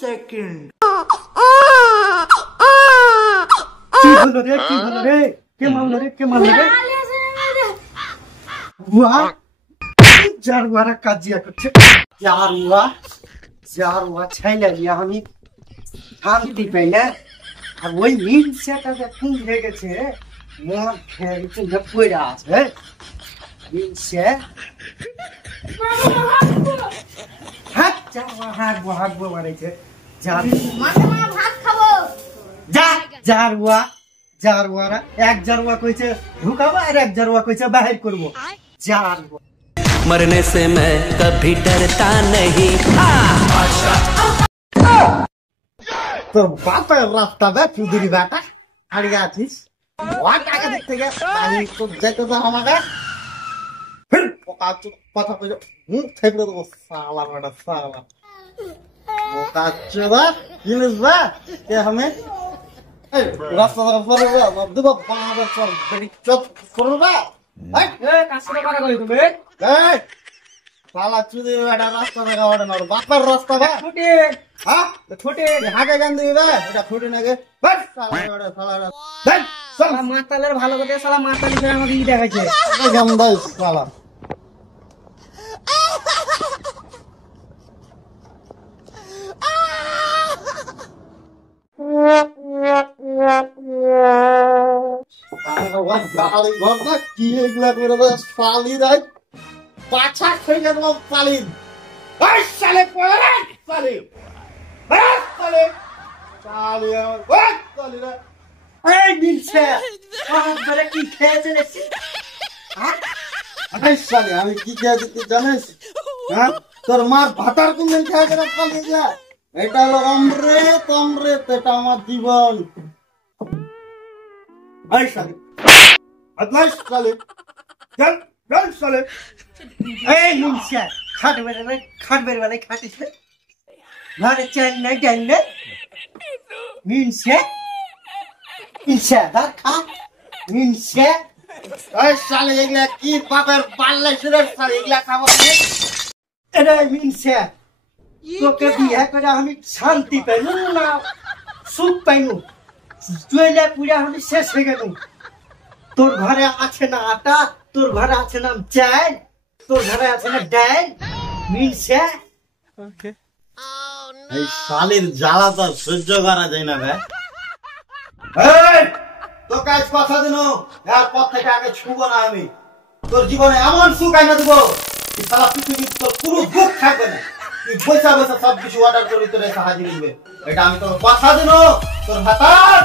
Second. কি হলো রে, কি হলো রে? কে মারলো রে, কে মারলো রে? ওয়া জারওয়ারা কাজিয়া করছে। জারওয়া ছাইলা নিয়ে আমি শান্তি পাই না। আর ওই মিনসেটা যে খুন হয়ে গেছে, মন খেয়ে গেছে, পড়ে আছে মিনসে। হাত জারওয়া হাঁকবো মারাইছে। জারওয়ারা এক জারওয়া কইছে ঢুকাবো, আর এক জারওয়া কইছে বাহির করবো। জারওয়া मरने से मैं कभी डरता नहीं। তোর বাপের রাস্তা বে চুদিরি বেটা আড়িয়ে আছিস। টাকা দেখতে যেতে তো আমাকে কথা কই মুখ থেপড়ে দেবো। সালা বেটা সালা বোকা জিনিস বা কে আমি রাস্তা দেবো বাবার চল বেটি চপ করবা। সালা চুদিরি বেটা রাস্তা দেখা ওঠে না, বাপের রাস্তা বা হ্যাঁ ছোটে হাগে গান দিবি এটা ছোটে নাকি মাতালের ভালো কথা। সালা মাতাল আমাকে ই দেখাচ্ছে গান দাই সালা। কি এগুলা করে পালি দেয় পাছা খেয়ে গেল পালি সালে পালি আমি কি খেয়েছি তুই জানিস? হ্যাঁ তোর মার ভাতার কোনদিন খেয়েছে না পালিয়ে যা। এটা হলো অমৃত, এটা আমার জীবন। খাট বেড়ে খাটিস ঘরে চাই নাই যাই না মিনসে মিনসে খা মিনসে সালে এগুলা কি বাপের পাল্লা শুনে সালে এগুলা খাবো এটা মিনসে। তোকে বিয়ে করে আমি শান্তি পাইনু না সুখ পাইনু, জুয়েলা পুরা আমি শেষ হয়ে গেল। তোর ঘরে আছে না আটা, তোর ঘরে আছে না চাল, তোর ঘরে আছে না ডাল মিনসে। এই শালির জ্বালা তো সহ্য করা যায় না ভাই। তোকে আজ কথা দিন, এরপর থেকে আগে ছুবো না আমি। তোর জীবনে এমন সুখ আইনা দেবো সারা পৃথিবীর তোর পুরো দুঃখ থাকবে না। তুই বসে বসে সবকিছু অর্ডার করে তোর এসে হাজির দিবে, এটা আমি তোর কথা দিন। তোর ভাতার